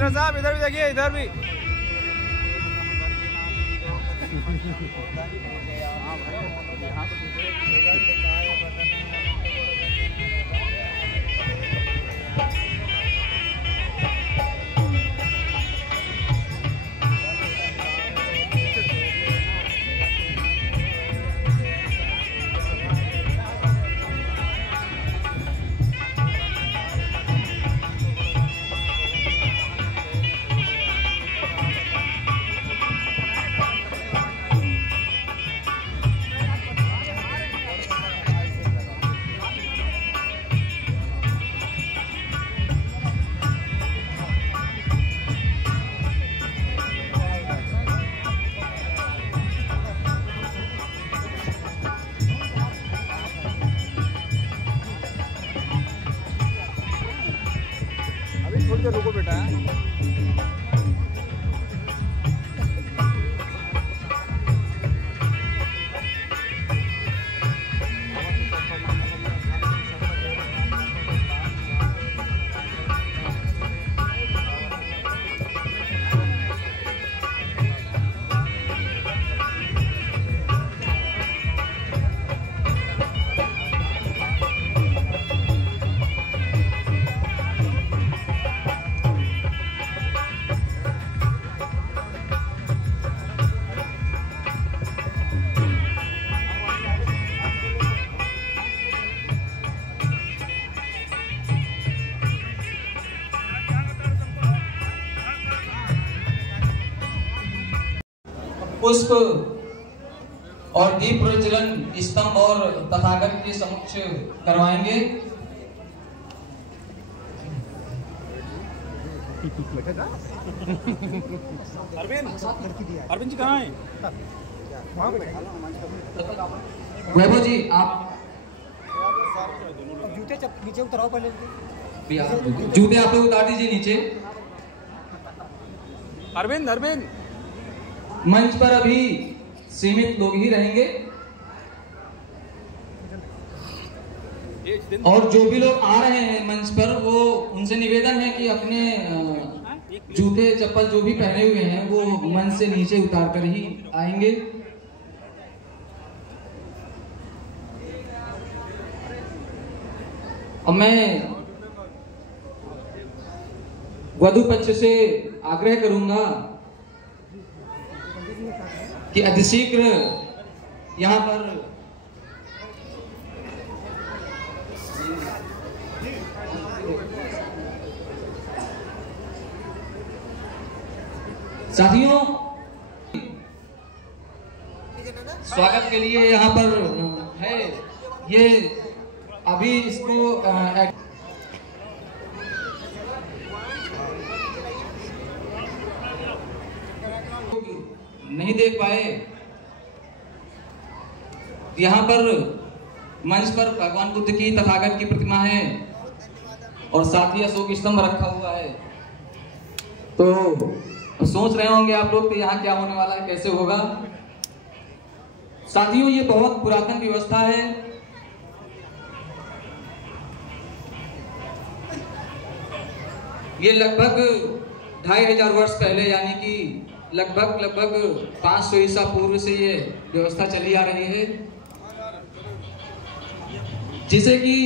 Taylor साहब इधर भी देखिए, इधर भी। थोड़ी देर रुको बेटा। पुष्प और दीप प्रज्वलन स्तंभ और तथागत के समक्ष करवाएंगे। अरविंद जी कहाँ हैं? वैभव जी आप जूते नीचे उतराओ पहले। जूते आप लोग उतार दीजिए नीचे। अरविंद मंच पर अभी सीमित लोग ही रहेंगे और जो भी लोग आ रहे हैं मंच पर वो उनसे निवेदन है कि अपने जूते चप्पल जो भी पहने हुए हैं वो मंच से नीचे उतार कर ही आएंगे। और मैं वधु पक्ष से आग्रह करूंगा कि अतिशीघ्र यहाँ पर साथियों स्वागत के लिए यहाँ पर है ये अभी इसको नहीं देख पाए। यहाँ पर मंच पर भगवान बुद्ध की तथागत की प्रतिमा है और साथ ही अशोक स्तंभ रखा हुआ है। तो सोच रहे होंगे आप लोग कि यहाँ क्या होने वाला है, कैसे होगा। साथियों ये बहुत पुरातन व्यवस्था है। ये लगभग 2500 वर्ष पहले यानी कि लगभग 500 ईसा पूर्व से ये व्यवस्था चली आ रही है, जिसे कि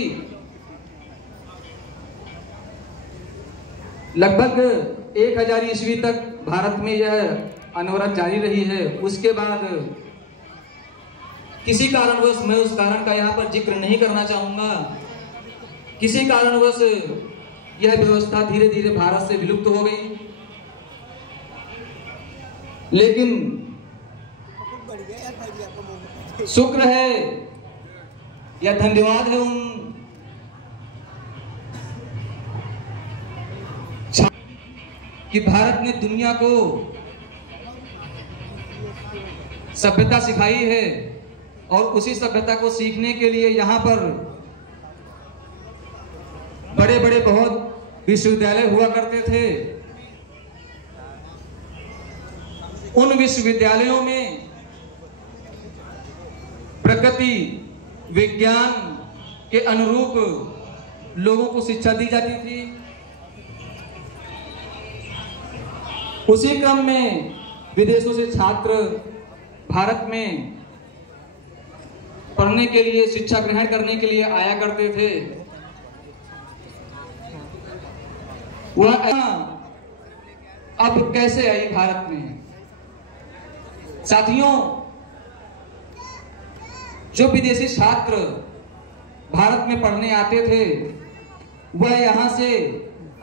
लगभग 1000 ईस्वी तक भारत में यह अनवरत जारी रही है। उसके बाद किसी कारणवश, मैं उस कारण का यहाँ पर जिक्र नहीं करना चाहूंगा, किसी कारणवश यह व्यवस्था धीरे धीरे भारत से विलुप्त हो गई। लेकिन शुक्र है या धन्यवाद है उन कि भारत ने दुनिया को सभ्यता सिखाई है और उसी सभ्यता को सीखने के लिए यहाँ पर बड़े बड़े बहुत विश्वविद्यालय हुआ करते थे। उन विश्वविद्यालयों में प्रकृति विज्ञान के अनुरूप लोगों को शिक्षा दी जाती थी। उसी क्रम में विदेशों से छात्र भारत में पढ़ने के लिए, शिक्षा ग्रहण करने के लिए आया करते थे। वह अब कैसे आई भारत में? साथियों, जो विदेशी छात्र भारत में पढ़ने आते थे वह यहाँ से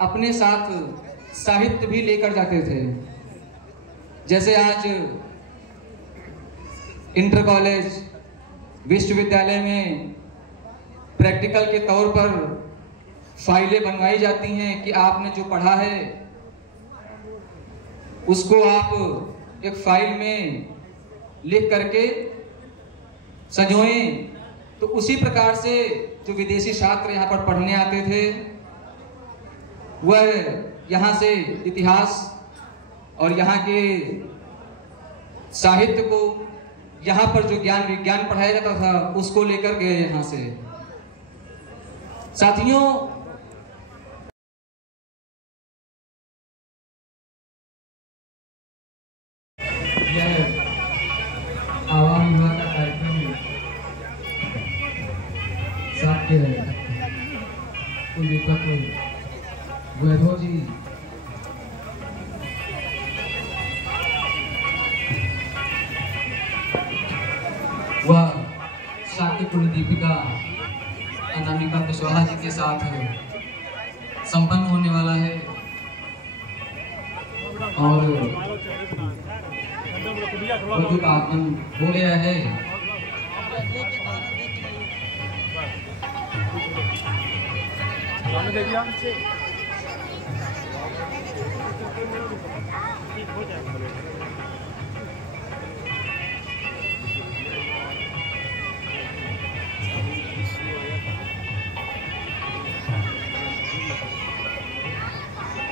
अपने साथ साहित्य भी लेकर जाते थे। जैसे आज इंटर कॉलेज, विश्वविद्यालय में प्रैक्टिकल के तौर पर फाइलें बनवाई जाती हैं कि आपने जो पढ़ा है उसको आप एक फाइल में लिख करके संजोएं। तो उसी प्रकार से जो विदेशी छात्र यहाँ पर पढ़ने आते थे वह यहाँ से इतिहास और यहाँ के साहित्य को, यहाँ पर जो ज्ञान विज्ञान पढ़ाया जाता था उसको लेकर गए यहाँ से। साथियों, यह आवाम विभाग का कार्यक्रम साथ कुलदीपक वैभव जी वह शाक्य कुलदीपिका अनामिका कुशवाहा जी के साथ संपन्न होने वाला है और वधू का आगमन हो गया है।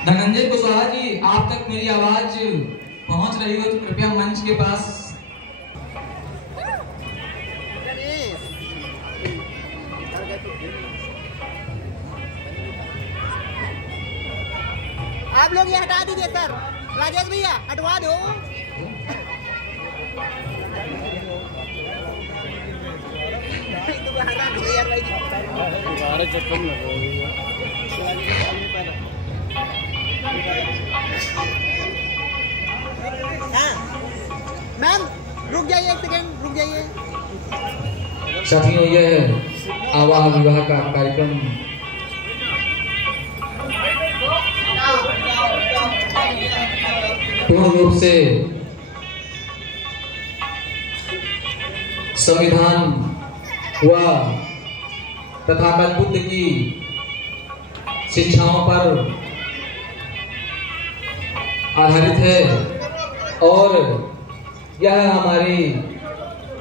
धनंजय कुशवाहा जी, आप तक मेरी आवाज पहुंच रही हो तो कृपया मंच के पास। आप लोग ये हटा दीजिए सर, राजेश भैया हटवा दो। मैम रुक जाइए, एक सेकेंड रुक जाइए। साथियों, यह आवाम विवाह का कार्यक्रम पूर्ण रूप से संविधान व तथागत बुद्ध की शिक्षाओं पर आधारित है और यह हमारी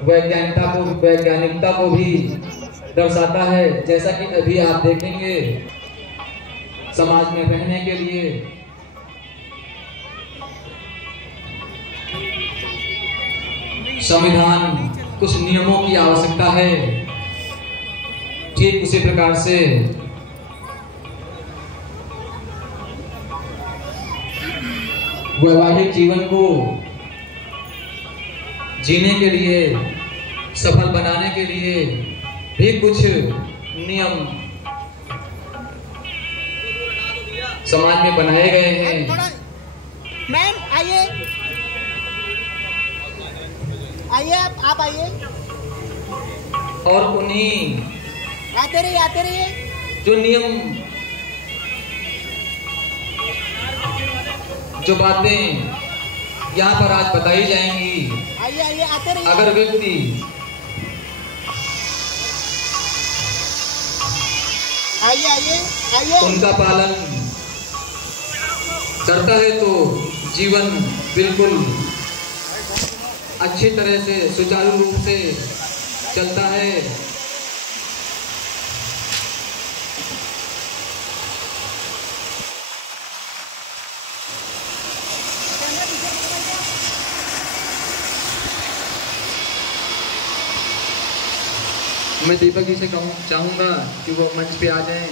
वैज्ञानिकता को भी दर्शाता है। जैसा कि अभी आप देखेंगे, समाज में रहने के लिए संविधान कुछ नियमों की आवश्यकता है, ठीक उसी प्रकार से वैवाहिक जीवन को जीने के लिए, सफल बनाने के लिए भी कुछ नियम समाज में बनाए गए हैं। मैम आइए, आइए आप आइए। और उन्हीं आते रहिए जो नियम, जो बातें यहाँ पर आज बताई जाएंगी, आइए आते रहिए। अगर व्यक्ति आइए उनका पालन करता है तो जीवन बिल्कुल अच्छी तरह से सुचारू रूप से चलता है। मैं दीपक जी से चाहूंगा कि वो मंच पे आ जाएं।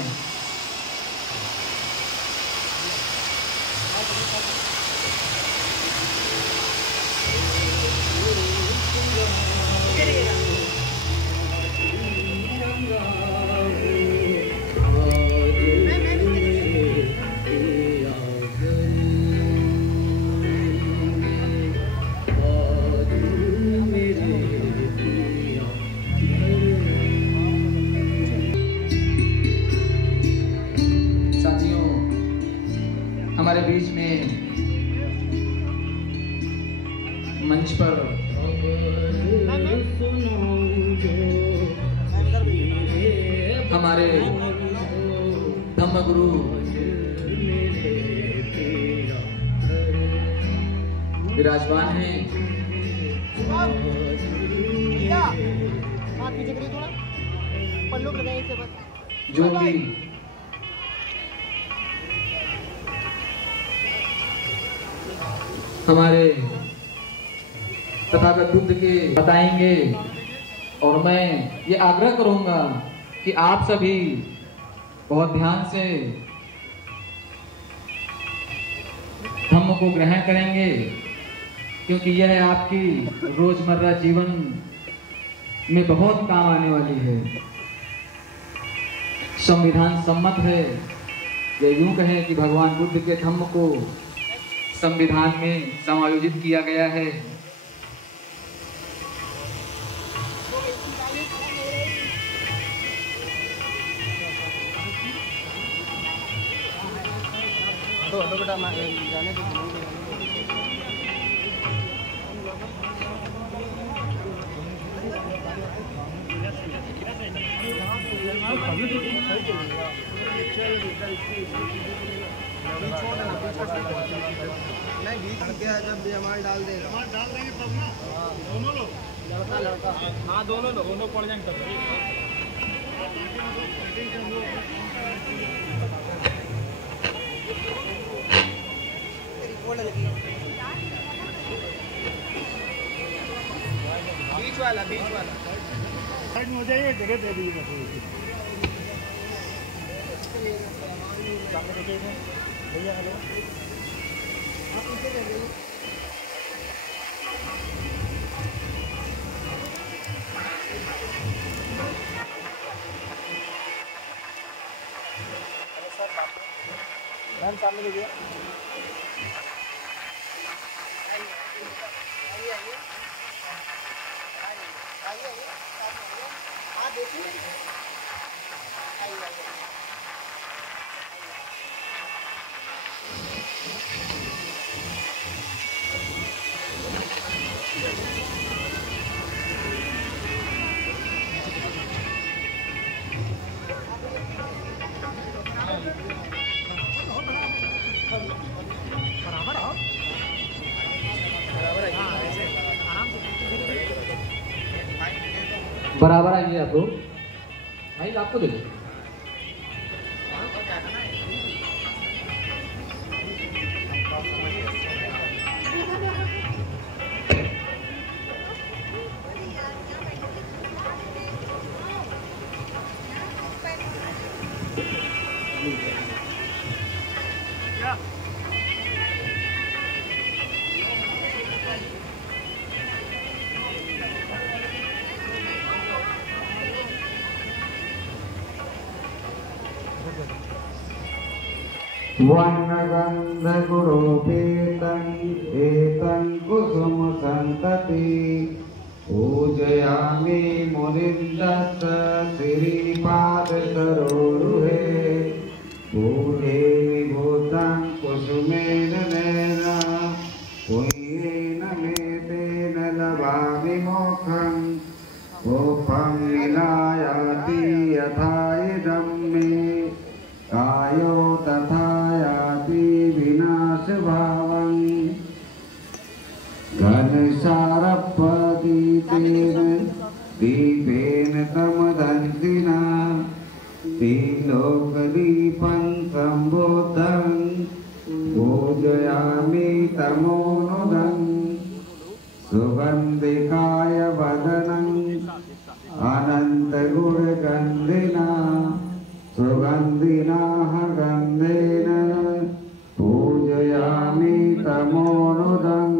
हमारे बीच में मंच पर हमारे धम्मगुरु विराजमान हैं। पीछे करिए थोड़ा, पल्लू लगाइए इससे बस। जो भी हमारे तथागत बुद्ध के बताएंगे, और मैं ये आग्रह करूंगा कि आप सभी बहुत ध्यान से धम्म को ग्रहण करेंगे, क्योंकि यह आपकी रोजमर्रा जीवन में बहुत काम आने वाली है, संविधान सम्मत है। ये यूं कहें कि भगवान बुद्ध के धम्म को संविधान में समायोजित किया गया है। तो बेटा जाने दो। नहीं बीच में क्या जब जमाल डाल देंगे तब ना। दोनों लोग लड़का हाँ दोनों लोग पड़ जाएंगे तब। बीच वाला साइड में हो जाइए, जगह दे दीजिए। भैया हेलो, आप पीछे ले जाइए। मैम सामने देखिए। आइए हाँ देखिए। बराबर आइए आप लोग, भाई आपको दे दो। वन्नगन्धगुरोपेतं एतं कुसुम सन्तति पूजयामि मुनिन्दस्त श्रीपाद सरोरुहे पूजे विभूतं कुसुमेन नैन पुण्येन मेतेन लभामि मोक्षं कोपं विनायाति यथा इदं मे कायो तथा याति विनाशभावं घनसारपदीपेन दीपेन तमदन्तिना त्रिलोकदीपं सम्बोधं पूजयामि तमोनुदं सुगन्धिकाय वदनं अनन्तगुणगन्धिना सुगन्धिनाः गन्धेन पूजयामि तमोनुदं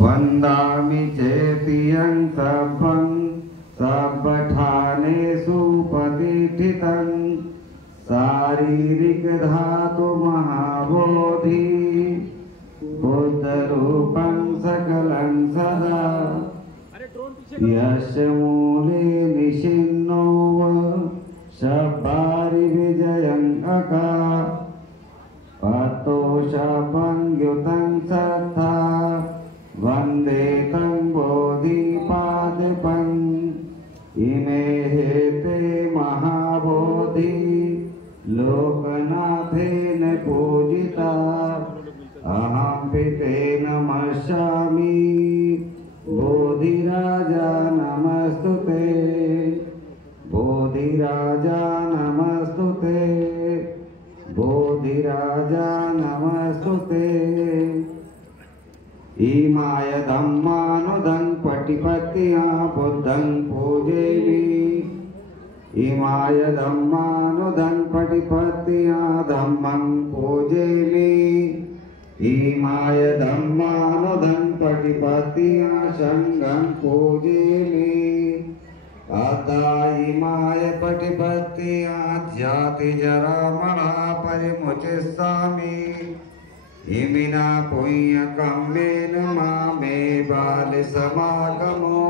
वन्दामि चेतियं सभं सब्बठानेषु प्रतिष्ठितं शारीरिकधातु महाबोधि बुद्धरूपं सकलं सदा यस्य मूले निशिन्नो शब्बारि विजयं ते नमस्यामि बोधिराजा नमस्तुते बोधिराजा नमस्तुते बोधिराजा नमस्तुते इमाय धम्मानुदं पटिपत्या बुद्धं पूजेमि इमाय धम्मानुदं पटिपत्या धम्मं पूजेमि इमाय धम्मानुदं पटिपत्या संघं पूजेमि अता इमाय पटिपत्या जाति जरा मरा परिमुचिस्सामि इमिना पुण्यकम्मेन मामे बाल समागमो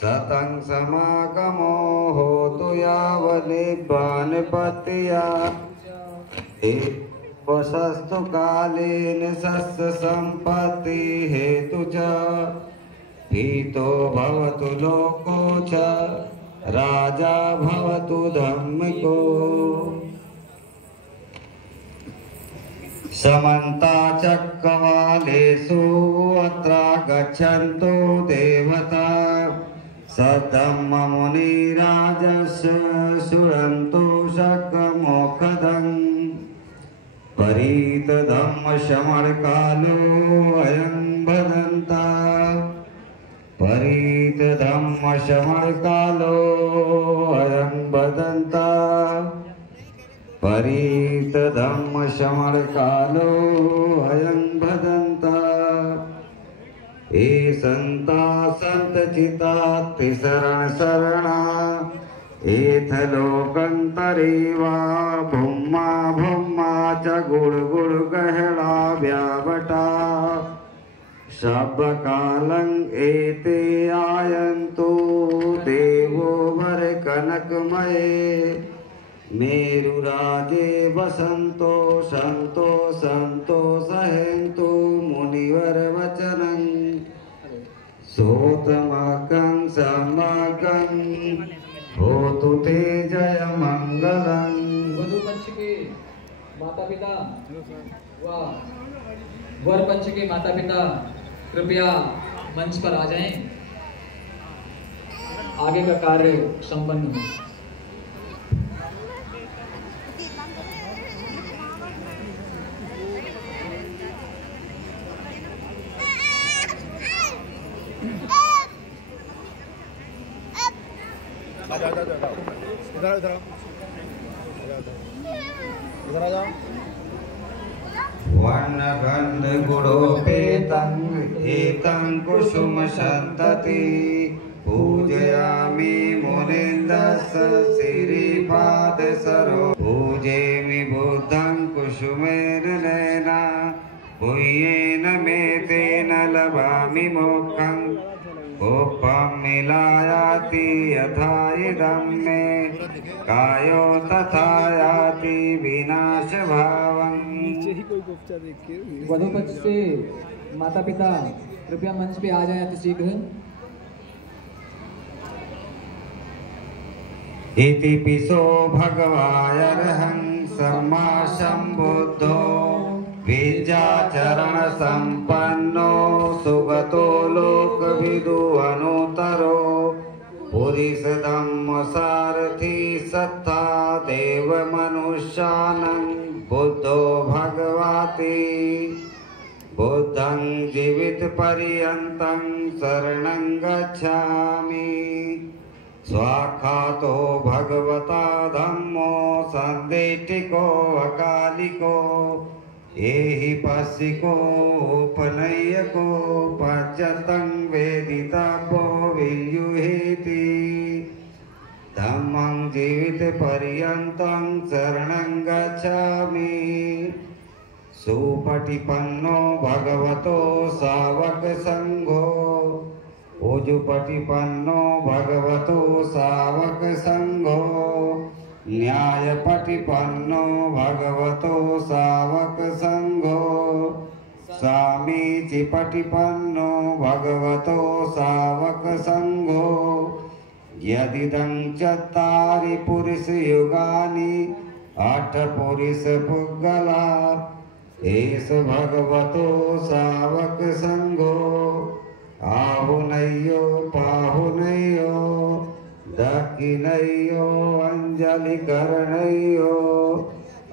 सतं समागमो होतु यावनिब्बानपत्या वसस्तु कालेन सस्य सम्पत्ति हेतु च पीतो भवतु लोको च राजा भवतु धम्मिको समन्ता चक्रवालेषु अत्र गच्छन्तु देवता सद्धम्ममुनिराजस्य शृण्वन्तु शक्रमोक्षदं परीतधम्मशमरकालो अयं भदन्ता परीतधम्मशमरकालो अयं भदन्ता परीतधम्मशमरकालो अयं भदन्ता ये सन्ता सन्तचिता त्रिशरण शरणा एथलोकन्तरे वा भुम्मा भुम्मा च गुड़ गुड़ गहड़ा व्यावटा शब्दकालं एते आयन्तु देवो वर कनकमये मेरुराजे वसन्तो सन्तो सन्तो सहन्तु मुनिवर वचनं सोतमकं समकं होतु ते जय मंगलं। वधू पंच के माता पिता व वर पंच के माता पिता कृपया मंच पर आ जाएं, आगे का कार्य संपन्न हो। इधर आ जाओ। वर्णगन्ध गुणोपेतं एतं कुसुम सन्तति पूजयामि मुनीन्द्रस्य श्रीपाद सरो पूजेमि बुद्धं कुसुमेन नयना पुण्येन मे तेन लभामि मोक्षं कोपं मिलायाति यथा इदं मे कायो तथा याति विनाश भावं। वधू पक्ष से माता पिता कृपया मंच पे आ जाएं अति शीघ्र। इति पिसो भगवायर्हं सम्मा सम्बुद्धो विद्याचरण संपन्नो सुगतो लोकविदु अनुतरो पुरुष धम्म सारथी सत्ता देव मनुष्यानं बुद्धो भगवती बुद्धं जीवित पर्यन्तं शरणं गच्छामि स्वाख्यातो भगवता धम्मो सन्देटिको अकालिको एहि पश्चिको उपनय्यको पच्यतं वेदितव्यो वियुहेति धम्मं जीवित पर्यन्तं शरणं गच्छामि सुपटिपन्नो भगवतो सावक संघो ओजुपटिपन्नो भगवतो सावक संघो न्यायपटिपन्नो भगवतो सावक संघो सामीचिपटिपन्नो भगवतो सावक संघो यदिदं चत्तारि पुरुष युगानि 8 पुरुष पुग्गला एष भगवतो सावक संघो आहुनयो पाहुनयो दक्षिणयो अंजलि करणयो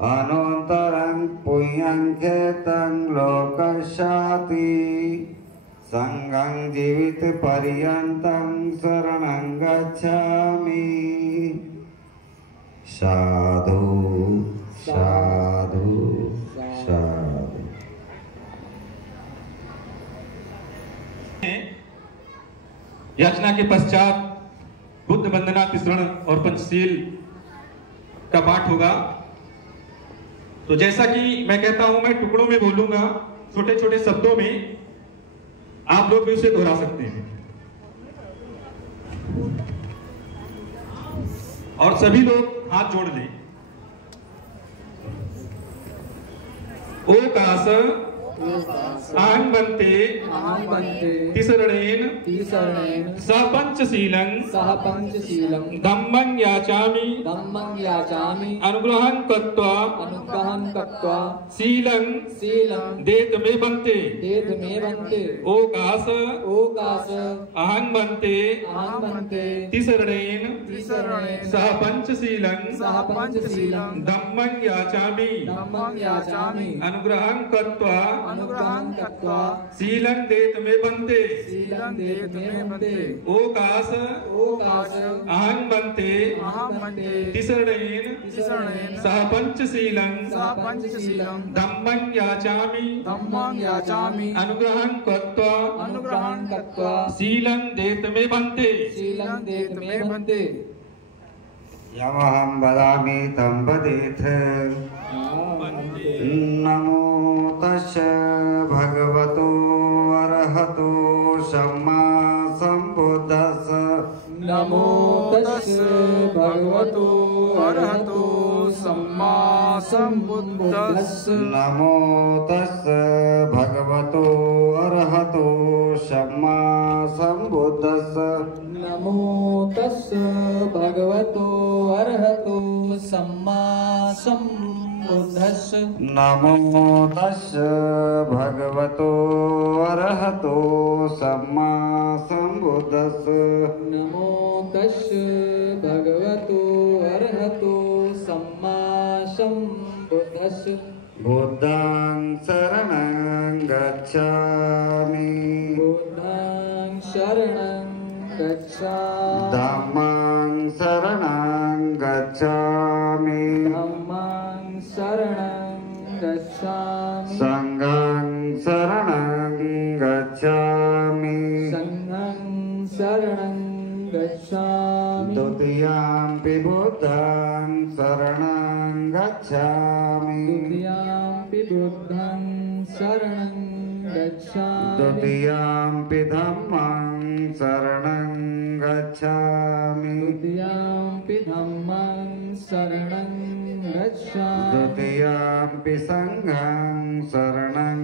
अनन्तरं पुण्यं खेतं लोकशाति संघं जीवित पर्यन्तं शरणं गच्छामि। साधु साधु साधु। याचना के पश्चात बुद्ध वंदना तिसरण और पंचशील का पाठ होगा। तो जैसा कि मैं कहता हूं, मैं टुकड़ों में बोलूंगा, छोटे छोटे शब्दों में, आप लोग भी उसे दोहरा सकते हैं। और सभी लोग हाथ जोड़ लें। ओकास आहं बन्ते तिसरणेन सह पंचशीलं धम्मं याचामि अनुग्रहं कृत्वा शीलं देत मे बन्ते। ओकास आहं बन्ते तिसरणेन सह पंचशीलं धम्मं याचामि अनुग्रहं कृत्वा शीलं देत मे बन्ते। ओकास आहं बन्ते तिसरणेन सह पंचशीलं धम्मं याचामि अनुग्रहं कृत्वा शीलं देत मे बन्ते। यमहं वदामि तं वदेत्। नमो तस्य भगवतो अरहतो सम्मा सम्बुद्धस्स। नमो तस्य भगवतो अरहतो सम्मा सम्बुद्धस्स। नमो तस्य भगवतो अरहतो सम्मा सम्बुद्धस्स। नमो तस्य भगवतो अरहतो सम्मा सम्बुद्धस्स। नमो तस्य भगवतो अरहतो सम्मा सम्बुद्धस्स। नमो तस्य भगवतो अरहतो सम्मा सम्बुद्धस्स। बुद्धं शरणं गच्छामि। बुद्धं शरणं गच्छामि। धम्मं शरणं गच्छामि। धम्मं शरणं गच्छामि। संघं शरणं गच्छामि। संघं शरणं गच्छामि। द्वितीयंपि बुद्धं शरणं गच्छामि। द्वितीयंपि बुद्धं शरणं गच्छामि। द्वितीयंपि धम्मं शरणं गच्छामि। द्वितीयंपि धम्मं शरणं गच्छामि। द्वितीयंपि संघं शरणं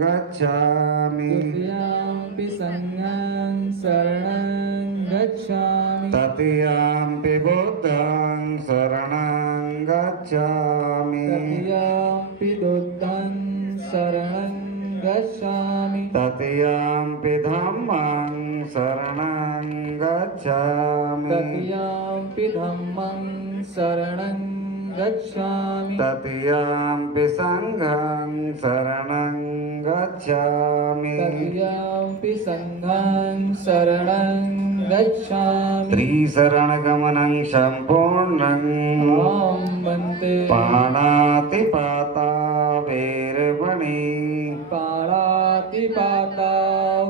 गच्छामि। द्वितीयंपि संघं शरणं गच्छामि। तृतीयंपि बुद्धं शरणं गच्छामि। तृतीयंपि बुद्धं शरणं गच्छामि। तृतीयंपि धम्मं शरणं गच्छामि। तृतीयंपि धम्मं शरणं गच्छामि। तृतीयंपि संघं शरणं गच्छामि। तृतीयंपि संघं शरणं गच्छामि। त्रिशरणगमनं सम्पूर्णं ॐ वन्दे पाणातिपाता वैरमणि। पाणातिपाता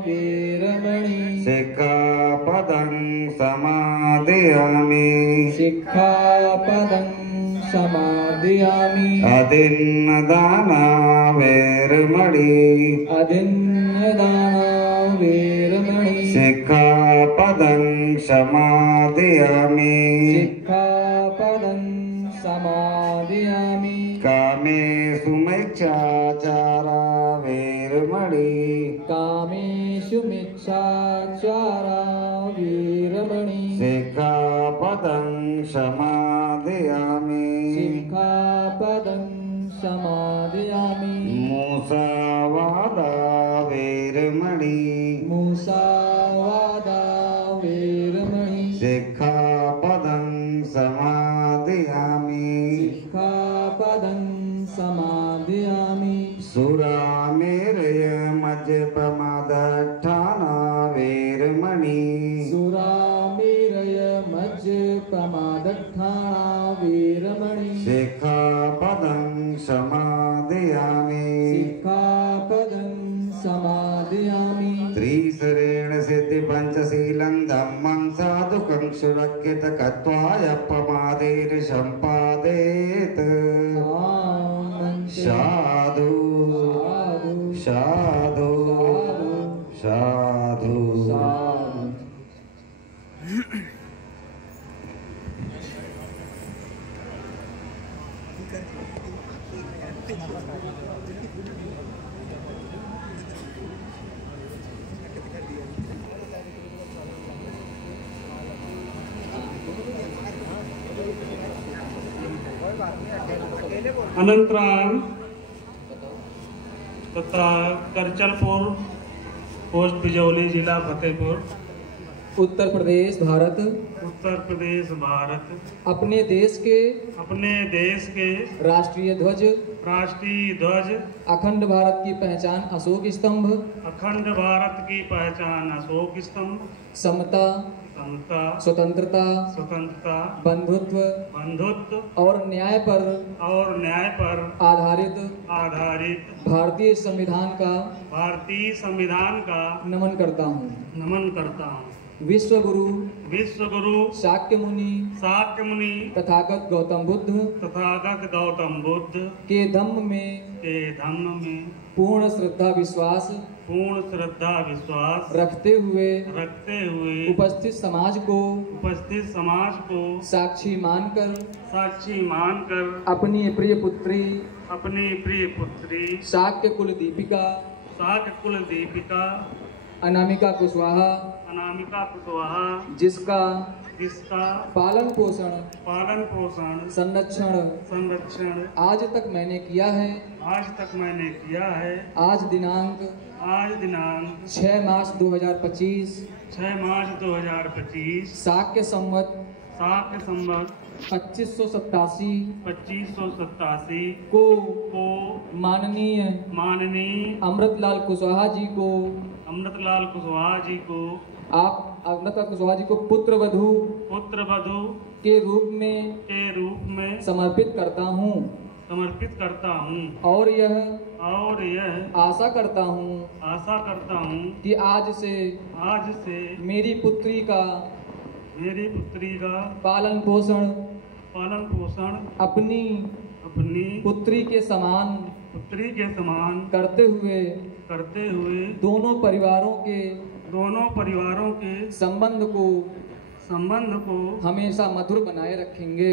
वीरमणि। सिक्खापदं समादयामि। सिक्खापदं समादयामि। अदिन्नदाना वैरमणि। अदिन्नदाना वीरमणि। सिक्खापदं समादयामि। सिक्खापदं समादयामि। कामेषु मिथ्याचारा वैरमणि। कामेषु मिथ्याचारा वीरमणि। सिक्खापदं समादयामि। सिक्खापदं समादयामि। वेरमणि मुसावादा वेरमणि सिक्खापदं समादयामि सिक्खापदं समादयामि सुरामेरय मज्जपमादट्ठाना वेरमणि सुरामेरय मज्जपमादट्ठाना वेरमणि सिक्खापदं समादयामि सिक्खापदं समादयामि त्रिशरेण सिद्धि पंचशीलं धम्मं साधुकं सुरक्षित कत्वाय प्रमादेन सम्पादेत साधु साधु साधु अनंतराम तथा करचलपुर पोस्ट बिजौली जिला फतेहपुर उत्तर प्रदेश भारत उत्तर प्रदेश भारत अपने देश के राष्ट्रीय ध्वज अखंड भारत की पहचान अशोक स्तंभ अखंड भारत की पहचान अशोक स्तंभ समता स्वतंत्रता बंधुत्व और न्याय पर आधारित भारतीय संविधान का नमन करता हूँ। विश्व गुरु शाक्य मुनि तथागत गौतम बुद्ध के धम्म में पूर्ण श्रद्धा विश्वास रखते हुए उपस्थित समाज को साक्षी मानकर अपनी प्रिय पुत्री शाक्य कुल दीपिका अनामिका कुशवाहा जिसका पालन पोषण संरक्षण आज तक मैंने किया है। आज दिनांक 6 मार्च 2025 शाक्य संवत 2587 को माननीय अमृतलाल कुशवाहा जी को पुत्र वधू के रूप में समर्पित करता हूँ और यह आशा करता हूँ कि आज से मेरी पुत्री का पालन पोषण अपनी पुत्री के समान करते हुए दोनों परिवारों के संबंध को हमेशा मधुर बनाए रखेंगे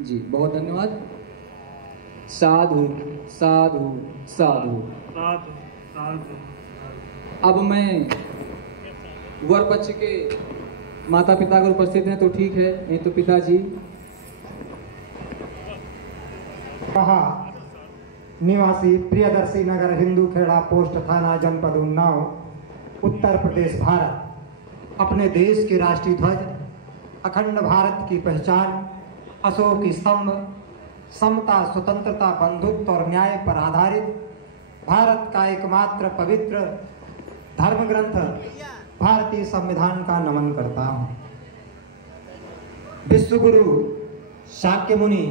जी। बहुत धन्यवाद। साधु साधु साधु। अब मैं वर पक्ष के माता पिता अगर उपस्थित हैं तो ठीक है, नहीं तो पिताजी। निवासी प्रियदर्शी नगर हिंदू खेड़ा पोस्ट थाना जनपद उन्नाव उत्तर प्रदेश भारत अपने देश के राष्ट्रीय ध्वज अखंड भारत की पहचान अशोक स्तंभ समता स्वतंत्रता बंधुत्व और न्याय पर आधारित भारत का एकमात्र पवित्र धर्म ग्रंथ भारतीय संविधान का नमन करता हूँ। विश्वगुरु शाक्य मुनि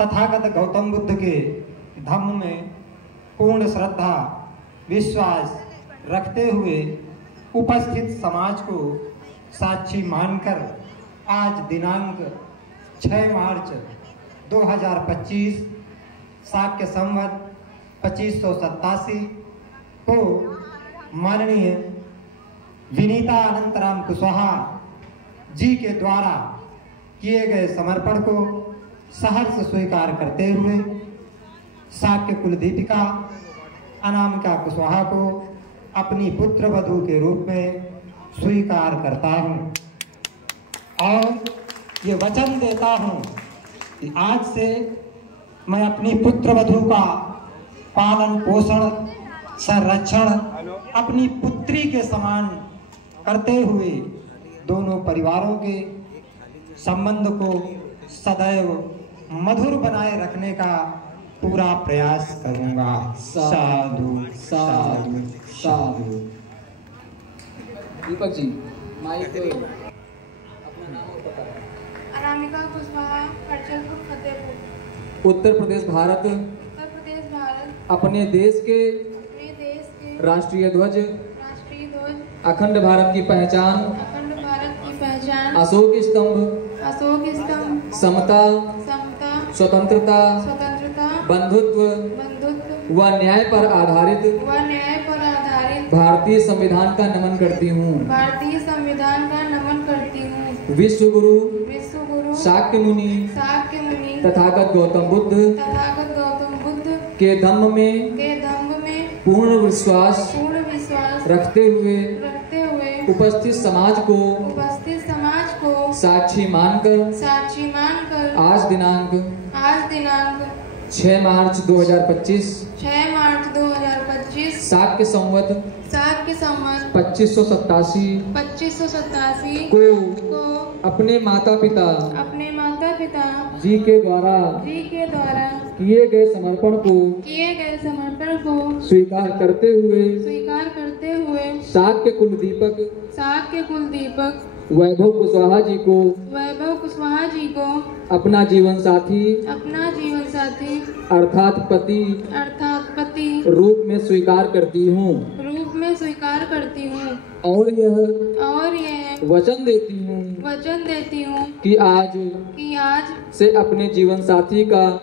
तथागत गौतम बुद्ध के धम्म में पूर्ण श्रद्धा विश्वास रखते हुए उपस्थित समाज को साक्षी मानकर आज दिनांक 6 मार्च 2025 शाक्य संवत 2587 को माननीय विनीता अनंतराम कुशवाहा जी के द्वारा किए गए समर्पण को सहर्ष स्वीकार करते हुए शाक्य कुल दीपिका अनामिका कुशवाहा को अपनी पुत्र वधू के रूप में स्वीकार करता हूँ और ये वचन देता हूँ कि आज से मैं अपनी पुत्र वधू का पालन पोषण संरक्षण अपनी पुत्री के समान करते हुए दोनों परिवारों के संबंध को सदैव मधुर बनाए रखने का पूरा प्रयास करूंगा। साधु साधु साधु। दीपक जी माइक। अनामिका कुशवाहा, खर्चलपुर, फतेहपुर, उत्तर प्रदेश भारत उत्तर प्रदेश भारत अपने देश के राष्ट्रीय ध्वज अखंड भारत की पहचान अशोक स्तंभ समता स्वतंत्रता बंधुत्व व न्याय पर आधारित भारतीय संविधान का नमन करती हूँ। विश्व गुरु शाक्य मुनि तथागत गौतम बुद्ध के धम्म में पूर्ण विश्वास रखते हुए उपस्थित समाज को साक्षी मानकर आज दिनांक 6 मार्च 2025 शाक्य संवत 2587 को अपने माता पिता जी के द्वारा किए गए समर्पण को स्वीकार करते हुए शाक्य कुल दीपक वैभव कुशवाहा जी को अपना जीवन साथी अर्थात पति रूप में स्वीकार करती हूँ और यह वचन देती हूँ कि आज से अपने जीवन साथी का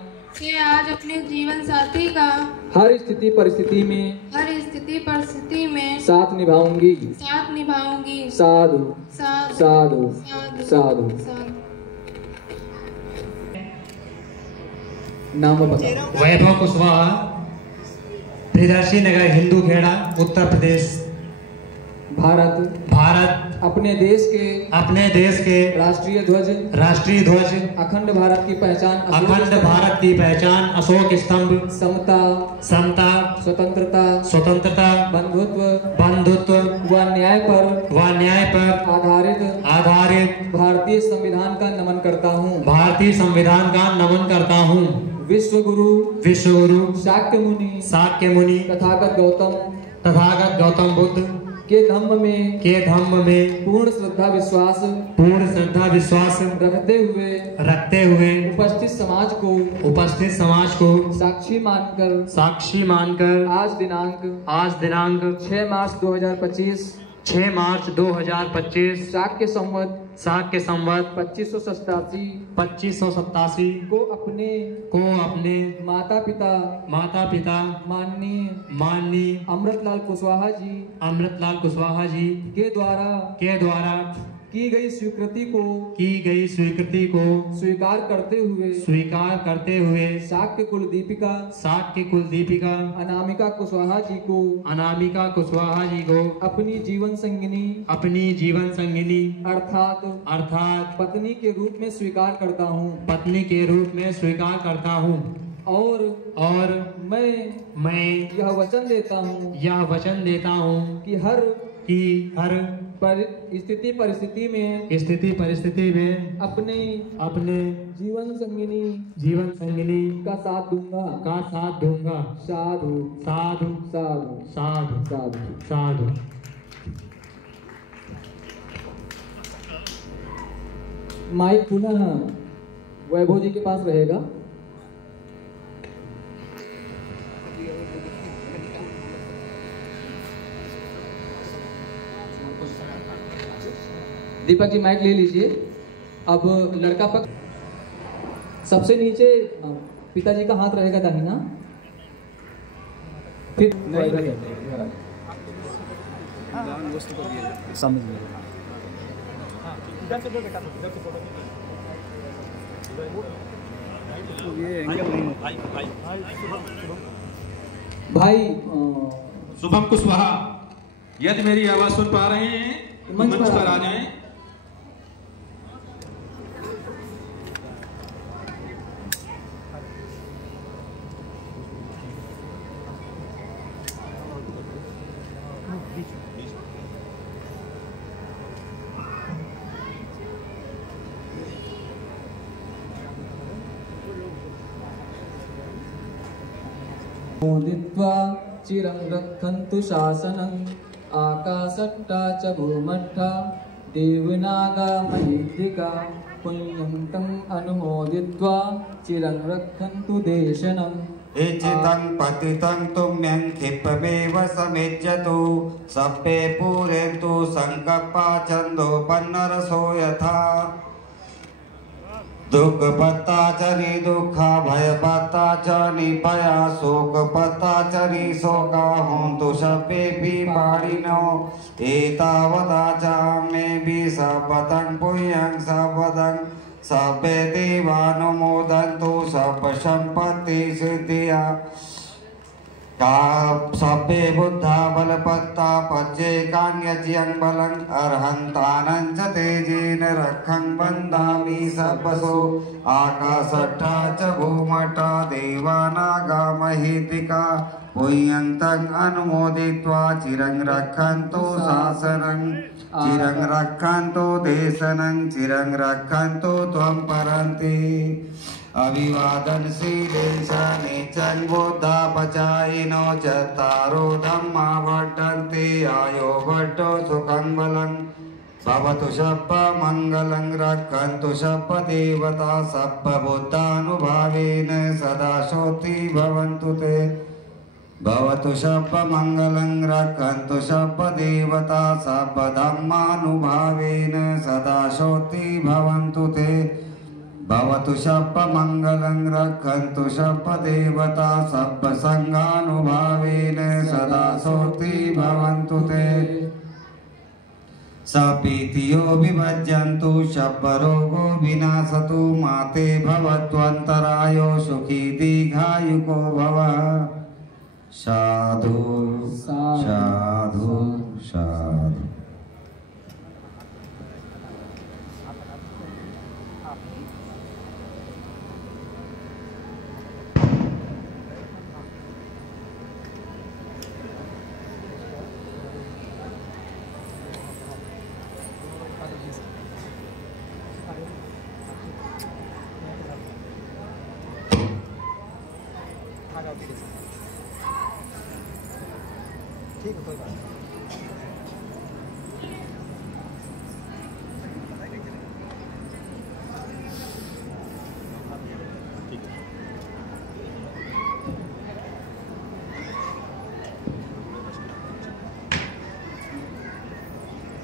हर स्थिति परिस्थिति में साथ निभाऊंगी। साधु साधु साधु। नाम बताओ। वैभव कुशवाहा, प्रियदर्शी नगर, हिंदू खेड़ा, उत्तर प्रदेश भारत अपने देश के राष्ट्रीय ध्वज अखंड भारत की पहचान अशोक स्तंभ समता स्वतंत्रता बंधुत्व व न्याय पर आधारित भारतीय संविधान का नमन करता हूँ। विश्व गुरु शाक्य मुनि तथागत गौतम बुद्ध के धम्म में पूर्ण श्रद्धा विश्वास रखते हुए उपस्थित समाज को साक्षी मानकर आज दिनांक 6 मार्च 2025 शाक्य संवत 2587 को अपने माता पिता माननीय अमृतलाल कुशवाहा जी के द्वारा की गई स्वीकृति को स्वीकार करते हुए शाक्य कुल दीपिका अनामिका कुशवाहा जी को अपनी जीवन संगिनी अर्थात पत्नी के रूप में स्वीकार करता हूँ और मैं यह वचन देता हूँ कि हर स्थिति परिस्थिति में अपने जीवन संगिनी का साथ दूंगा। साधु साधु साधु साधु साधु साधु। माइक पुनः वैभव जी के पास रहेगा। दीपक जी माइक ले लीजिए। अब लड़का पक्ष सबसे नीचे पिताजी का हाथ रहेगा दाहिना, फिर समझ भाई शुभम कुशवाहा, यदि मेरी आवाज सुन पा रहे हैं मंच पर आ जाएं। मोदित्वा चिरं रक्षन्तु शासनम् आकाशट्टा च भूमट्टा देवनागा महेन्द्रिका पुण्यं तम् अनुमोदित्वा चिरं रक्षन्तु देशनम् इचितं पतितं तुम्यं क्षिप्रमेव समेज्यतु सप्पे पूरयन्तु संकप्पा छन्दोपन्नरसो यथा दुःखपत्ता च निदुःखा भयपत्ता च निभया शोकपत्ता च निशोका होन्तु सप्पेऽपि पाणिनो एतावता च मेऽपि सपदं पुण्यं सपदं सभ्ये देवानुमोदन्तु सर्वसम्पत्ति सिद्धिया सभ्ये बुद्धा बलपत्ता पच्चेकान्यज्यं बलं अर्हन्तानं च तेजेन रक्षं वन्दामि सर्वसो आकाशट्टा च भूमट्टा देवानागा महेन्द्रिका पुण्यं तम् अनुमोदित्वा चिरं रक्षन्तु शासनं चिरं रक्षन्तु देशनं चिरं रक्षन्तु त्वं परन्ति अभिवादन श्रीदेशाने चं बुद्धा पचायिनो चत्तारो धम्मा वर्धन्ते आयो वर्धो सुखं बलं भवतु शप्प मंगलं रक्षन्तु शप्प देवता शप्प बुद्धानुभावेन सदा शोति भवन्तु ते भवतु शप्प मंगलं रक्षन्तु शप्प देवता शप्प धम्मानुभावेन सदा शोति भवन्तु ते भवतु शप्प मंगलं रक्षन्तु शप्प देवता शप्प संघानुभावेन सदा शोति भवन्तु ते सपीतियो विभज्यन्तु शप्प रोगो विनाशतु माते भवत्वन्तरायो सुखी दीर्घायुको भव साधु साधु साधु। ठीक है, कोई बात नहीं।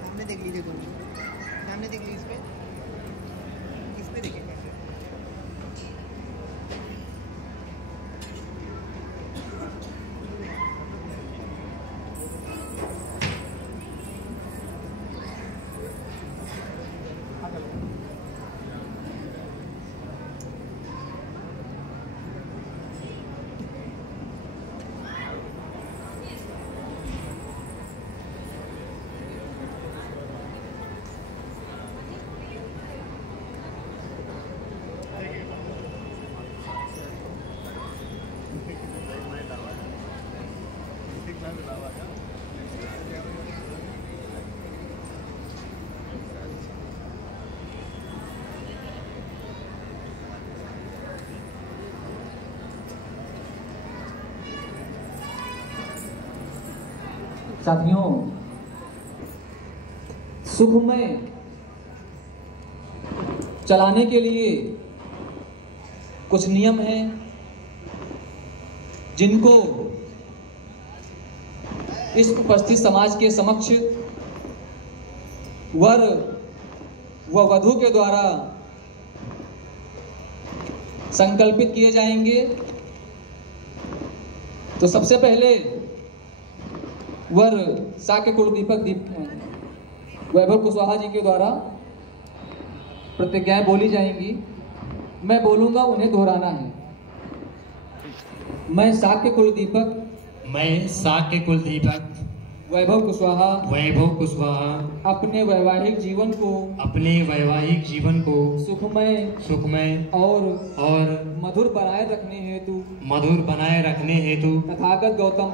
सामने देख लीजिए, सामने देख लीजिए, इस पे देखिए। साथियों, सुखमय चलाने के लिए कुछ नियम हैं जिनको इस उपस्थित समाज के समक्ष वर व वधू के द्वारा संकल्पित किए जाएंगे। तो सबसे पहले वर साक्य कुलदीपक वैभव कुशवाहा जी के द्वारा प्रतिज्ञाएं बोली जाएंगी। मैं बोलूंगा, उन्हें दोहराना है। मैं साक्य कुलदीपक वैभव कुशवाहा अपने वैवाहिक जीवन को सुखमय और मधुर बनाए रखने हेतु तथागत गौतम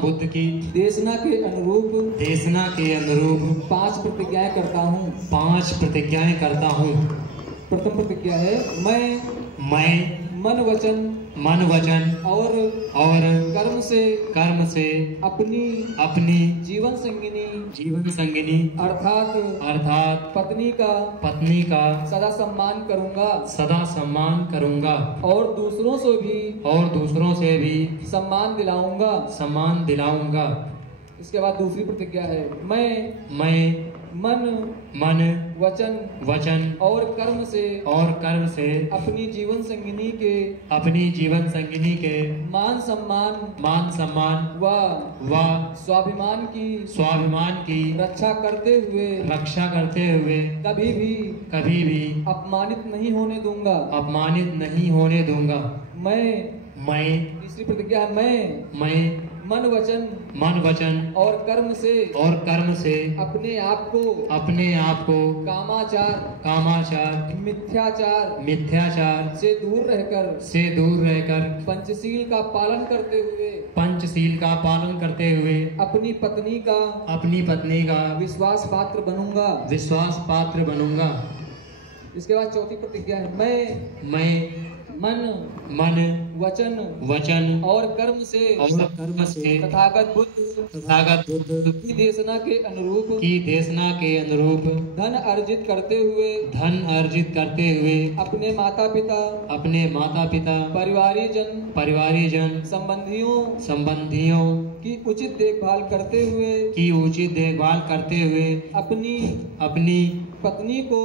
बुद्ध की देशना के अनुरूप 5 प्रतिज्ञाएं करता हूँ। प्रथम प्रतिज्ञा है, मैं मन वचन और कर्म से अपनी जीवन संगिनी अर्थात पत्नी का सदा सम्मान करूंगा और दूसरों से भी सम्मान दिलाऊंगा। इसके बाद दूसरी प्रतिज्ञा है, मैं मन वचन और कर्म से अपनी जीवन संगिनी के मान सम्मान व स्वाभिमान की रक्षा करते हुए कभी भी अपमानित नहीं होने दूंगा। मैं तीसरी प्रतिज्ञा है, मैं मन वचन और कर्म से अपने आप को कामाचार मिथ्याचार से दूर रहकर पंचशील का पालन करते हुए अपनी पत्नी का विश्वास पात्र बनूंगा। इसके बाद चौथी प्रतिज्ञा है, मैं मन वचन और कर्म से तथागत बुद्ध की देशना के अनुरूप धन अर्जित करते हुए अपने माता पिता परिवारीजन संबंधियों की उचित देखभाल करते हुए अपनी पत्नी को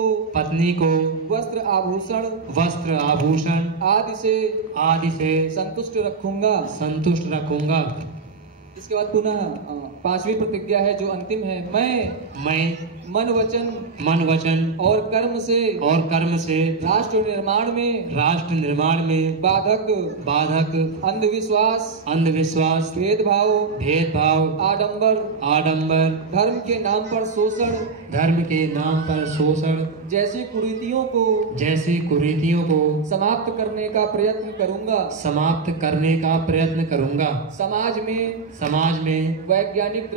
वस्त्र आभूषण आदि से संतुष्ट रखूंगा। इसके बाद पुनः पांचवी प्रतिज्ञा है जो अंतिम है, मैं मन वचन और कर्म से राष्ट्र निर्माण में बाधक अंधविश्वास भेदभाव आडंबर धर्म के नाम पर शोषण जैसी कुरीतियों को समाप्त करने का प्रयत्न करूंगा। समाज में वैज्ञानिक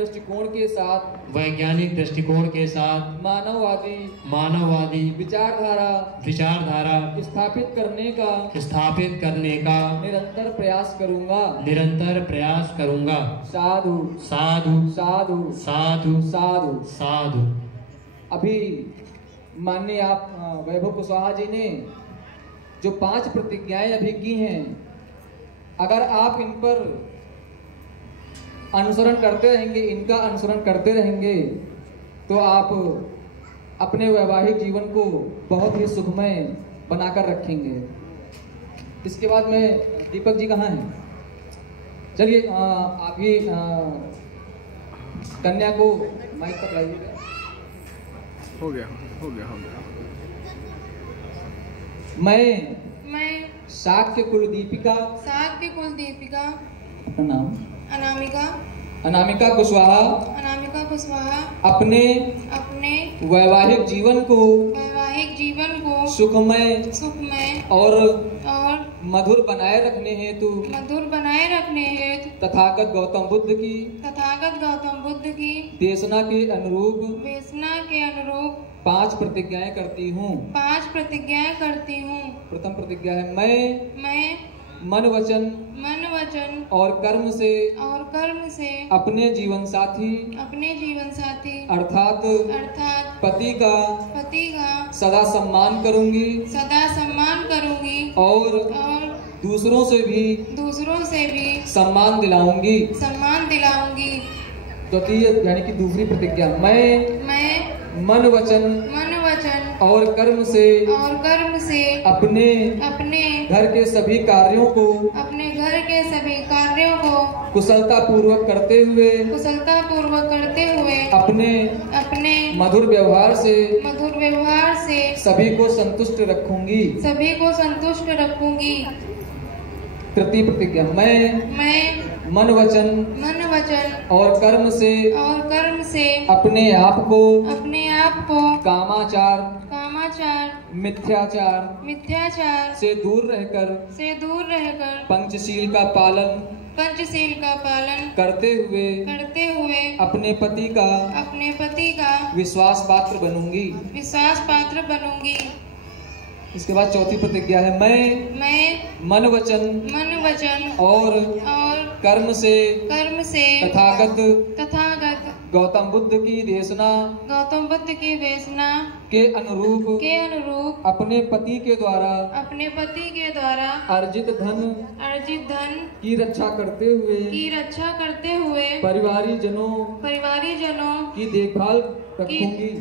दृष्टिकोण के साथ मानववादी विचारधारा स्थापित करने का निरंतर प्रयास करूंगा। साधु। अभी माननीय आप वैभव कुशवाहा जी ने जो 5 प्रतिज्ञाएं अभी की हैं, अगर आप इन पर इनका अनुसरण करते रहेंगे तो आप अपने वैवाहिक जीवन को बहुत ही सुखमय बनाकर रखेंगे। इसके बाद में दीपक जी कहाँ हैं? चलिए आप ही कन्या को माइक पर लाइएगा। हो गया। मैं शाक्य कुल दीपिका नाम अनामिका कुशवाहा अपने वैवाहिक जीवन को सुखमय और मधुर बनाए रखने हेतु तथागत गौतम बुद्ध की देशना के अनुरूप 5 प्रतिज्ञाएं करती हूँ। प्रथम प्रतिज्ञा है, मैं मन वचन और कर्म से अपने जीवन साथी अर्थात पति का सदा सम्मान करूंगी और दूसरों से भी सम्मान दिलाऊंगी। द्वितीय यानी कि दूसरी प्रतिज्ञा, मैं मन वचन और कर्म से अपने घर के सभी कार्यों को कुशलता पूर्वक करते हुए अपने मधुर व्यवहार से सभी को संतुष्ट रखूंगी। तृतीय प्रतिज्ञा, मैं मन वचन और कर्म से अपने आप को कामाचार मिथ्याचार से दूर रहकर पंचशील का पालन करते हुए अपने पति का विश्वास पात्र बनूंगी। इसके बाद चौथी प्रतिज्ञा है मैं मन वचन और कर्म से तथागत गौतम बुद्ध की देशना के अनुरूप अपने पति के द्वारा अर्जित धन की रक्षा करते हुए परिवारी जनों की देखभाल रखूंगी।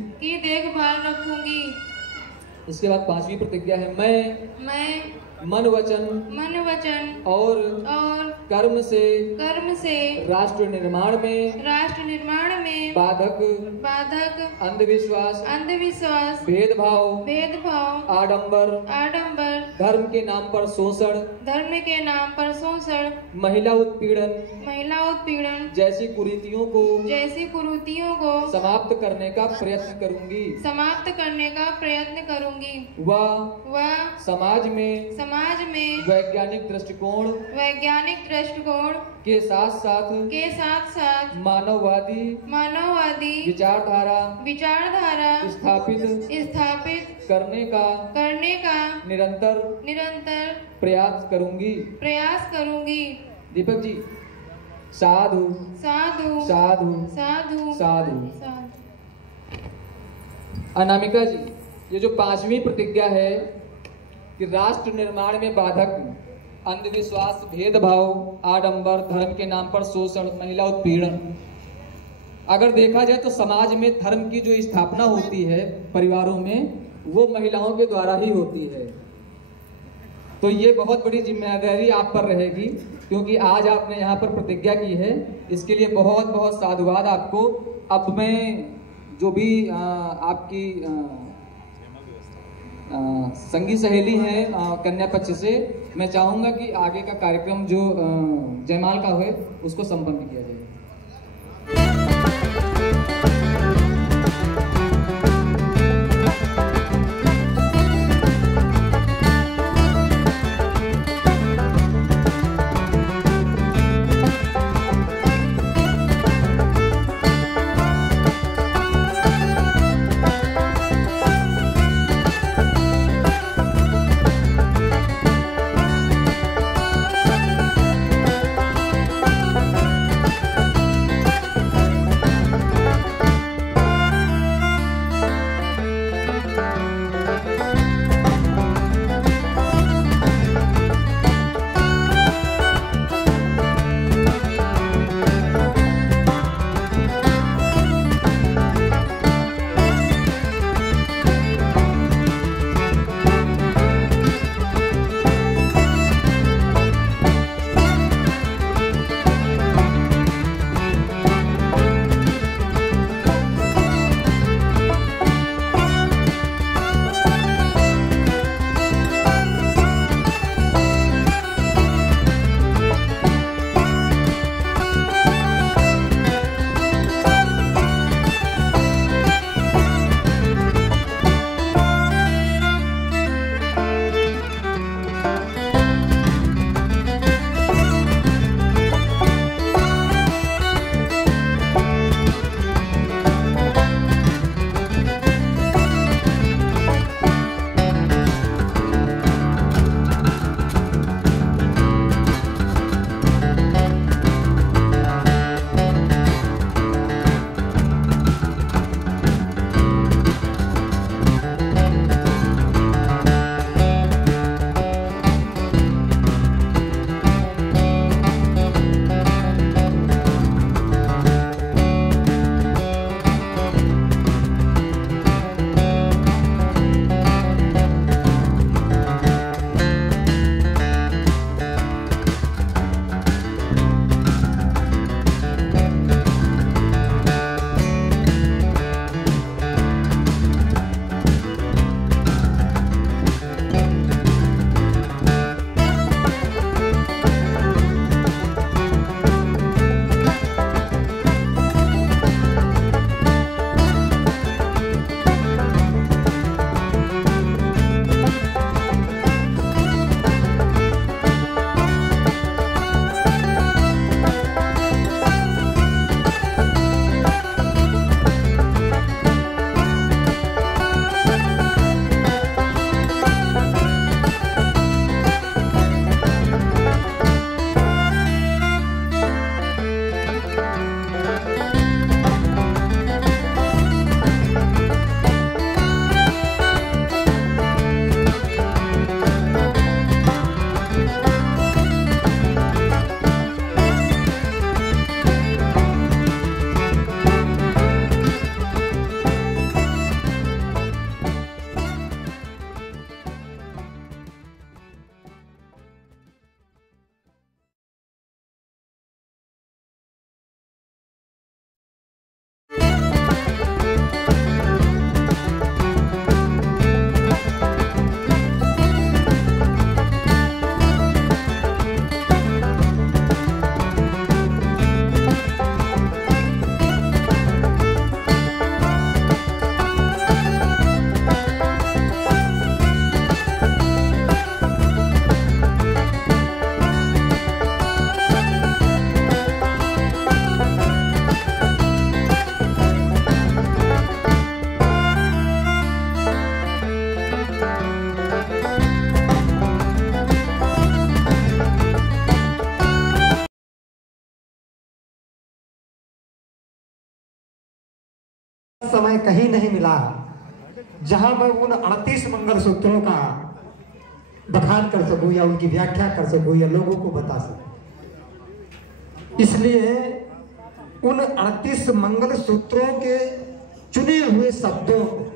इसके बाद पांचवी प्रतिज्ञा है मैं मन वचन और कर्म से राष्ट्र निर्माण में बाधक अंधविश्वास भेदभाव आडंबर धर्म के नाम पर शोषण महिला उत्पीड़न जैसी कुरीतियों को समाप्त करने का प्रयत्न करूंगी। वह समाज में वैज्ञानिक दृष्टिकोण के साथ साथ मानववादी विचारधारा स्थापित करने का निरंतर प्रयास करूंगी। दीपक जी साधु साधु साधु साधु साधु। अनामिका जी, ये जो पांचवी प्रतिज्ञा है कि राष्ट्र निर्माण में बाधक अंधविश्वास भेदभाव आडंबर धर्म के नाम पर शोषण महिला उत्पीड़न, अगर देखा जाए तो समाज में धर्म की जो स्थापना होती है परिवारों में वो महिलाओं के द्वारा ही होती है। तो ये बहुत बड़ी जिम्मेदारी आप पर रहेगी, क्योंकि आज आपने यहाँ पर प्रतिज्ञा की है, इसके लिए बहुत बहुत साधुवाद आपको। अब मैं जो भी आपकी संगी सहेली हैं कन्या पक्ष से, मैं चाहूंगा कि आगे का कार्यक्रम जो जयमाल का है उसको संपन्न किया जाए। समय कहीं नहीं मिला जहां मैं उन 38 मंगल सूत्रों का बखान कर सकूं या उनकी व्याख्या कर सकूं या लोगों को बता सकूं। इसलिए उन 38 मंगल सूत्रों के चुने हुए शब्दों को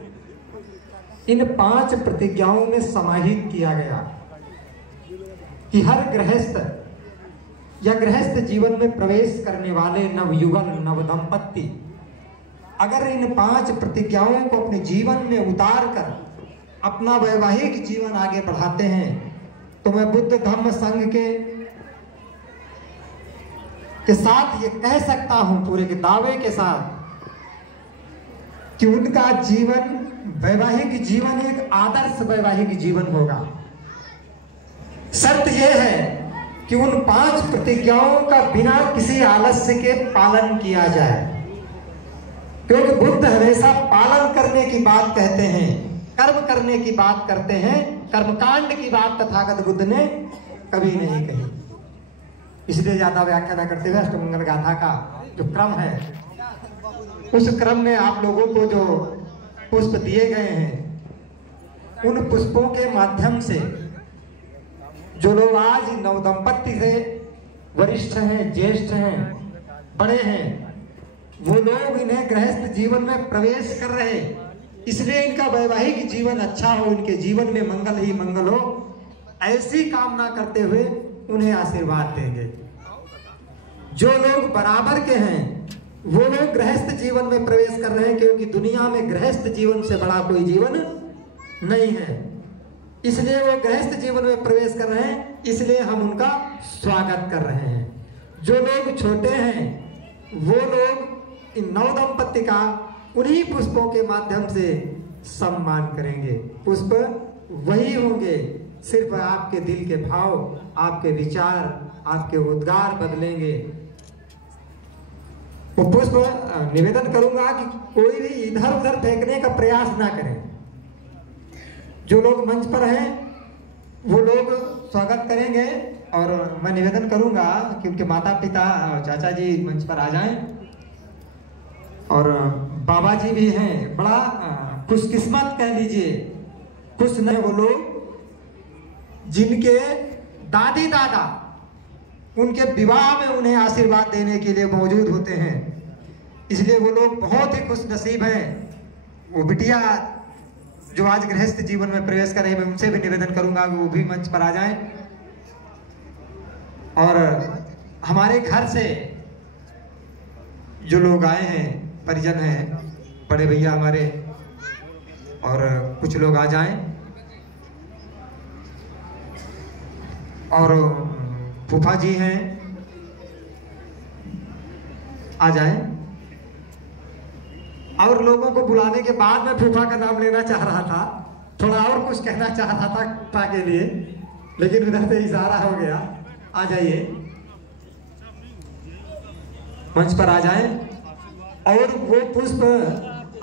इन 5 प्रतिज्ञाओं में समाहित किया गया कि हर गृहस्थ या गृहस्थ जीवन में प्रवेश करने वाले नवयुगल नवदंपति अगर इन 5 प्रतिज्ञाओं को अपने जीवन में उतार कर अपना वैवाहिक जीवन आगे बढ़ाते हैं तो मैं बुद्ध धम्म संघ के साथ ये कह सकता हूं पूरे के दावे के साथ कि उनका जीवन वैवाहिक जीवन एक आदर्श वैवाहिक जीवन होगा। शर्त यह है कि उन 5 प्रतिज्ञाओं का बिना किसी आलस्य के पालन किया जाए, क्योंकि बुद्ध हमेशा पालन करने की बात कहते हैं, कर्म करने की बात करते हैं। कर्मकांड की बात तथागत बुद्ध ने कभी नहीं कही। इसलिए ज्यादा व्याख्या न करते हुए अष्टमंगल गाथा का जो क्रम है उस क्रम में आप लोगों को जो पुष्प दिए गए हैं उन पुष्पों के माध्यम से जो लोग आज नवदंपति से वरिष्ठ हैं, ज्येष्ठ हैं, बड़े हैं, वो लोग इन्हें गृहस्थ जीवन में प्रवेश कर रहे हैं। इसलिए इनका वैवाहिक जीवन अच्छा हो, इनके जीवन में मंगल ही मंगल हो, ऐसी कामना करते हुए उन्हें आशीर्वाद देंगे। जो लोग बराबर के हैं वो लोग गृहस्थ जीवन में प्रवेश कर रहे हैं, क्योंकि दुनिया में गृहस्थ जीवन से बड़ा कोई जीवन नहीं है। इसलिए वो गृहस्थ जीवन में प्रवेश कर रहे हैं, इसलिए हम उनका स्वागत कर रहे हैं। जो लोग छोटे हैं वो लोग इन नवदंपति का उन्हीं पुष्पों के माध्यम से सम्मान करेंगे। पुष्प वही होंगे, सिर्फ आपके दिल के भाव, आपके विचार, आपके उद्गार बदलेंगे। वो पुष्प निवेदन करूंगा कि कोई भी इधर उधर फेंकने का प्रयास ना करें। जो लोग मंच पर हैं वो लोग स्वागत करेंगे और मैं निवेदन करूंगा कि उनके माता पिता और चाचा जी मंच पर आ जाएं। और बाबा जी भी हैं, बड़ा खुशकिस्मत कह लीजिए, खुश नहीं वो लोग जिनके दादी दादा उनके विवाह में उन्हें आशीर्वाद देने के लिए मौजूद होते हैं। इसलिए वो लोग बहुत ही खुश नसीब हैं। वो बिटिया जो आज गृहस्थ जीवन में प्रवेश कर रहे हैं, मैं उनसे भी निवेदन करूंगा कि वो भी मंच पर आ जाएं। और हमारे घर से जो लोग आए हैं, परिजन हैं, बड़े भैया हमारे, और कुछ लोग आ जाएं। और फूफा जी हैं, आ जाएं। और लोगों को बुलाने के बाद मैं फूफा का नाम लेना चाह रहा था, थोड़ा और कुछ कहना चाह रहा था फूफा के लिए, लेकिन उधर से इशारा हो गया। आ जाइए, मंच पर आ जाएं। और वो पुष्प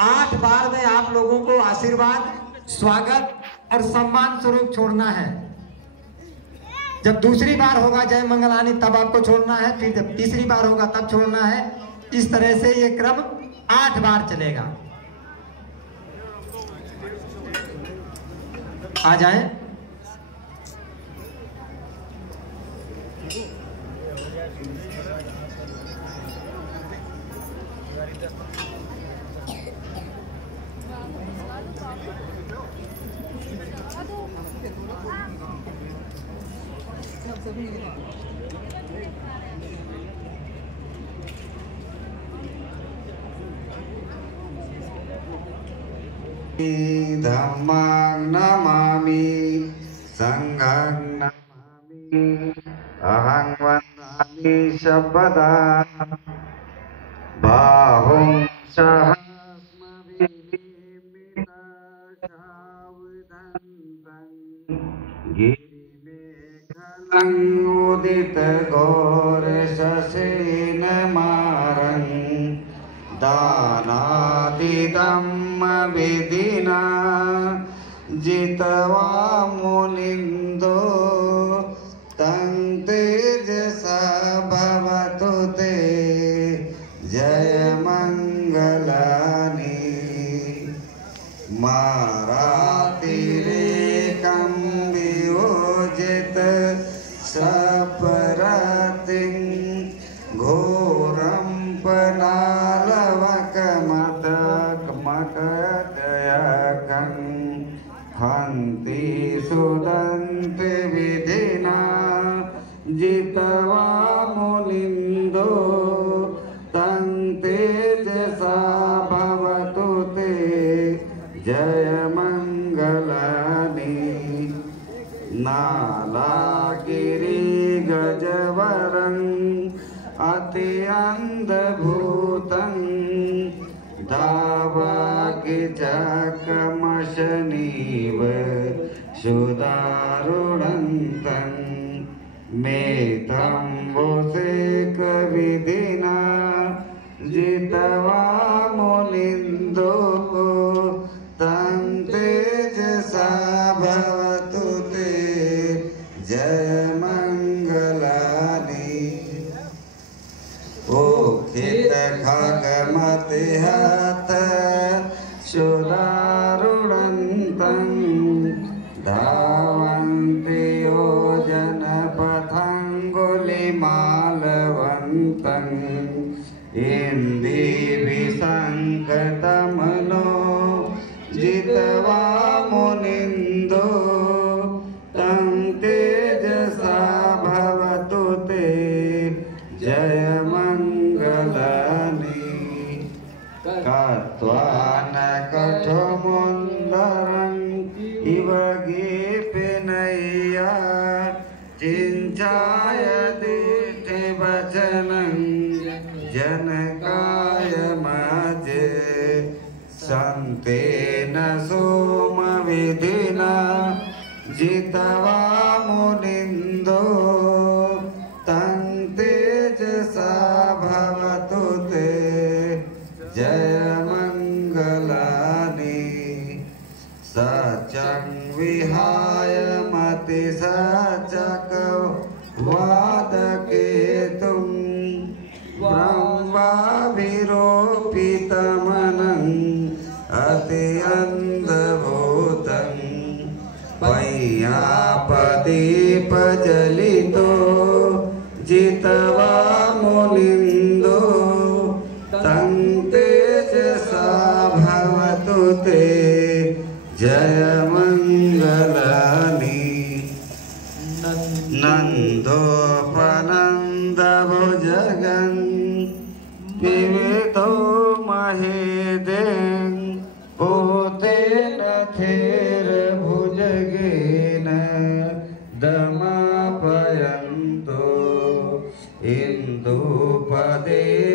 8 बार में आप लोगों को आशीर्वाद, स्वागत और सम्मान स्वरूप छोड़ना है। जब दूसरी बार होगा जय मंगलानी तब आपको छोड़ना है, फिर जब तीसरी बार होगा तब छोड़ना है। इस तरह से ये क्रम 8 बार चलेगा। आ जाएं। धम्मं नमामि संघं नमामि अहं वन्दामि शब्बदा बाहुं गिरिमेघलं उदित घोर शशेन मारं दानादिदम् विधिना जितवा मुनिन्दो तं तेजसा भवतु ते जय मंगलानि। सपरतिं घोरं पनालवकमतकमकतयकं हन्ति सुदन्ति विधिना जितवा मुनिन्दो तं तेजसा भवतु ते जयमङ्गलानि नालागिरि गजवरं अत्यन्धभूतं धावाकिचकमशनीव सुदारुणन्तं मेतं वोसेकविधिना जितवा मुनिन्दो तं तेजसा भवतु ते जयमङ्गलानि ओखित खगमतिहत सुदारुणन्तं धावन्ति योजनपथङ्गुलिमालवन्तम् इन्दिभिसङ्गतमनो जितवा मुनिन्दो तं तेजसा भवतु ते जयमङ्गलानि कत्वान कठमुन्दरं इव गीपिनय्या चिञ्चाय दिष्टिवचनं जनकाय मजे सन्तेन सोमविधिना जितवा मुनिन्दो तं तेजसा भवतु ते जयमङ्गलानि सचं विहाय मतिसचक वादकेतुं ब्रह्माभिरोपितमनं अत्यन्धभूतं पय्यापदीपजलितो जितवा मुनिन्दो तं तेजसा भवतु ते जयमङ्गलानि नन्दोपनन्दभुजगन् विविधो महेदेन पोतेन थेरभुजगेन दमापयन्तो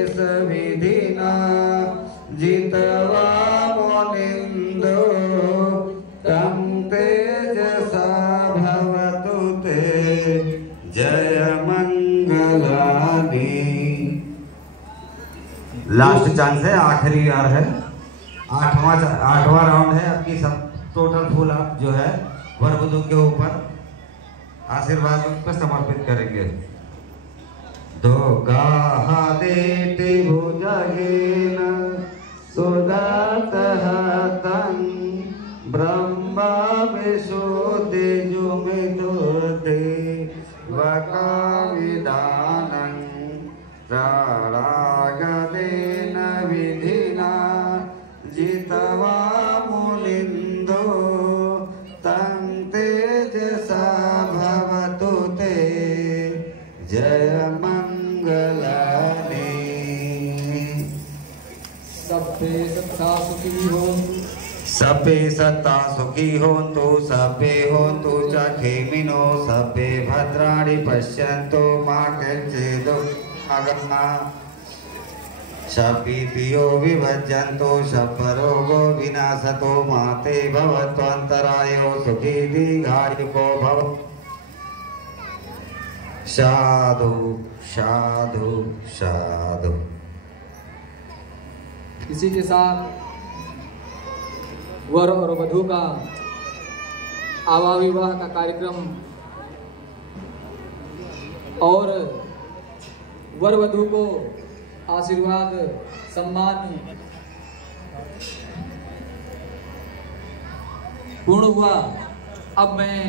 इन्दुपदेशविधिना जितवा मुनिन्दो तं तेजसा भवतु ते जयमङ्गलानि। लास्ट चांस है, आखिरी यार है, आठवां राउंड है। आपकी सब टोटल फूल आप जो है वर वधू के ऊपर आशीर्वाद पर समर्पित करेंगे। दो गाहा देति भुजगेन सुदातहतं ब्रह्मा विशुद्धिजुमिदुर्धे वकाविदानं रारागदेन विधिना जितवा मुनिन्दो तं तेजसा भवतु ते जयमङ्गलानि। सभ्ये सत्ता सुखी होन्तु, सभ्ये सत्ता सुखी होन्तु, सभ्ये होन्तु च खेमिनो, सभ्ये भद्राणि पश्यन्तु मा कश्चित् दुःखमागमा। शपीतियो विभज्यन्तो शपरोगो विनाशतो माते भवत्वन्तरायो सुखी दीर्घायुको भव। साधु साधु साधु। इसी के साथ वर और वधू का आवाह विवाह का कार्यक्रम और वर वधू को आशीर्वाद सम्मान पूर्ण हुआ। अब मैं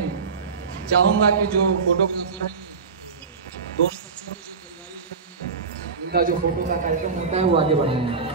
चाहूंगा कि जो फोटोग्राफर हैं दोनों बच्चों की जो तैयारी, इनका जो फोटो का कार्यक्रम होता है वो आगे बढ़ाएंगे।